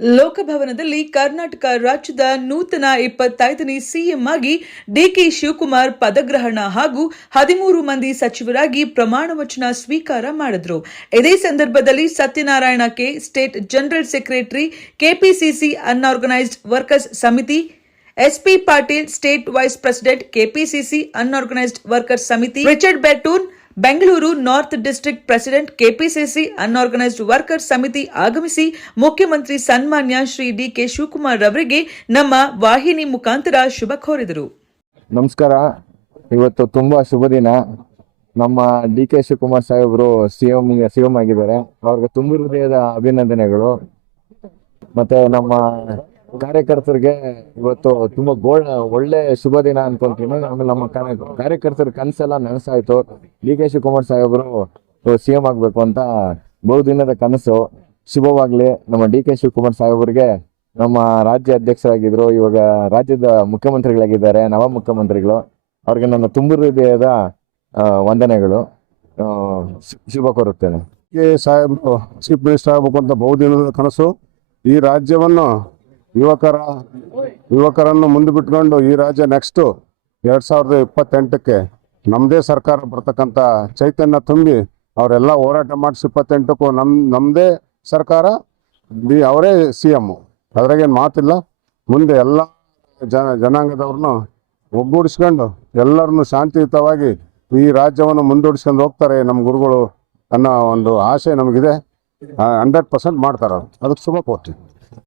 ಲೋಕಭವನದಲ್ಲಿ ಕರ್ನಾಟಕ ರಾಜ್ಯದ ನೂತನ 25ನೇ ಸಿಎಂ ಆಗಿ ಡಿಕೆ ಶಿವಕುಮಾರ್ ಪದಗ್ರಹಣ ಹಾಗೂ 13 ಮಂದಿ ಸಚಿವರಾಗಿ ಪ್ರಮಾಣ ವಚನ ಸ್ವೀಕಾರ ಮಾಡಿದರು. ಇದೇ ಸಂದರ್ಭದಲ್ಲಿ Satyanarayana K, state general secretary, KPCC unorganised workers Samiti, SP Patil, state vice president, KPCC unorganised workers Samiti, Richard ಬೆಟ್ಟೂನ್, Bengaluru north district president, KPCC unorganised workers Samiti ಆಗಮಿಸಿ ಮುಖ್ಯಮಂತ್ರಿ ಸನ್ಮಾನ್ಯ ಶ್ರೀ ಡಿಕೆ ಶಿವಕುಮಾರ್ ಅವರಿಗೆ ನಮ್ಮ ವಾಹಿನಿ ಮುಖಾಂತರ ಶುಭ ಕೋರಿದರು. ನಮಸ್ಕಾರ. ಇವತ್ತು ತುಂಬಾ ಶುಭ ದಿನ. ನಮ್ಮ ಡಿಕೆ ಶಿವಕುಮಾರ್ ಸಾಹೇಬರು ಸಿಎಂ ಆಗಿದ್ದಾರೆ. ಅವ್ರಿಗೆ ತುಂಬ ಹೃದಯದ ಅಭಿನಂದನೆಗಳು. ಮತ್ತೆ ನಮ್ಮ ಕಾರ್ಯಕರ್ತರಿಗೆ ಇವತ್ತು ತುಂಬಾ ಒಳ್ಳೆ ಶುಭ ದಿನ ಅನ್ಕೊಂತೀನಿ. ಆಮೇಲೆ ನಮ್ಮ ಕಾರ್ಯಕರ್ತರ ಕನಸೆಲ್ಲ ನನಸಾಯ್ತು. ಡಿ ಕೆ ಶಿವಕುಮಾರ್ ಸಾಹೇಬರು ಸಿಎಂ ಆಗ್ಬೇಕು ಅಂತ ಬಹುದಿನದ ಕನಸು ಶುಭವಾಗ್ಲಿ. ನಮ್ಮ ಡಿ ಕೆ ಶಿವಕುಮಾರ್ ಸಾಹೇಬರಿಗೆ ನಮ್ಮ ರಾಜ್ಯ ಅಧ್ಯಕ್ಷರಾಗಿದ್ರು, ಇವಾಗ ರಾಜ್ಯದ ಮುಖ್ಯಮಂತ್ರಿಗಳಾಗಿದ್ದಾರೆ, ನವ ಮುಖ್ಯಮಂತ್ರಿಗಳು. ಅವ್ರಿಗೆ ನನ್ನ ತುಂಬ ಹೃದಯದ ವಂದನೆಗಳು. ಶುಭ ಕೋರುತ್ತೇನೆ. ಸಾಹೇಬರು ಚೀಫ್ ಮಿನಿಸ್ಟರ್ ಆಗಬೇಕು ಅಂತ ಬಹುದಿನದ ಕನಸು. ಈ ರಾಜ್ಯವನ್ನು ಯುವಕರನ್ನು ಮುಂದೆ ಬಿಟ್ಕೊಂಡು ಈ ರಾಜ್ಯ ನೆಕ್ಸ್ಟ್ 2028ಕ್ಕೆ ನಮ್ಮದೇ ಸರ್ಕಾರ ಬರ್ತಕ್ಕಂಥ ಚೈತನ್ಯ ತುಂಬಿ ಅವರೆಲ್ಲ ಹೋರಾಟ ಮಾಡಿಸಿ 28ಕ್ಕೂ ನಮ್ಮದೇ ಸರ್ಕಾರ, ಅವರೇ ಸಿಎಂ. ಅದ್ರಾಗೇನು ಮಾತಿಲ್ಲ. ಮುಂದೆ ಎಲ್ಲ ಜನಾಂಗದವ್ರನ್ನು ಒಗ್ಗೂಡಿಸ್ಕೊಂಡು ಎಲ್ಲರನ್ನು ಶಾಂತಿಯುತವಾಗಿ ಈ ರಾಜ್ಯವನ್ನು ಮುಂದೂಡಿಸ್ಕೊಂಡು ಹೋಗ್ತಾರೆ ನಮ್ಮ ಗುರುಗಳು ಅನ್ನೋ ಒಂದು ಆಶೆ ನಮಗಿದೆ. 100% ಮಾಡ್ತಾರೆ. ಅದಕ್ಕೆ ಶುಭ ಕೋರ್ತೀನಿ.